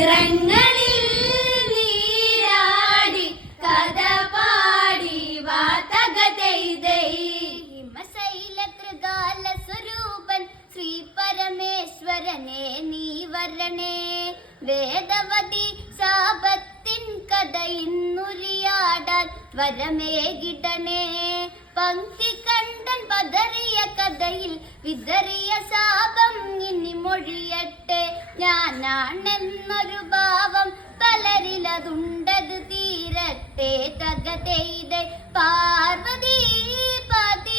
നിറങ്ങളിൽ നീരാടി കഥ പാടി വാതകതൈതൈ ഹിമശൈല ത്രികാല സ്വരൂപൻ ശ്രീ പരമേശ്വരനെ നീ വരണേ വേദവതി ശാപത്തിൻ കഥ ഇന്നുരിയാടാൻ വരമേകിടണേ പങ്ക്തി കണ്ടൻ പതറിയ കഥയിൽ വിതറിയ ശാപം ഇനി മൊഴിയട്ടെ ഞാനാണെന്നൊരു ഭാവം പലരിലതുണ്ടത് തീരട്ടെ തകതൈതൈ പാർവതി പതി